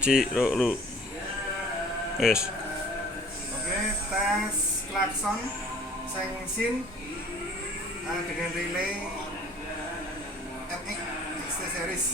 Lu. Wes. Oke, tes klakson sengsin dengan relay MX XT series.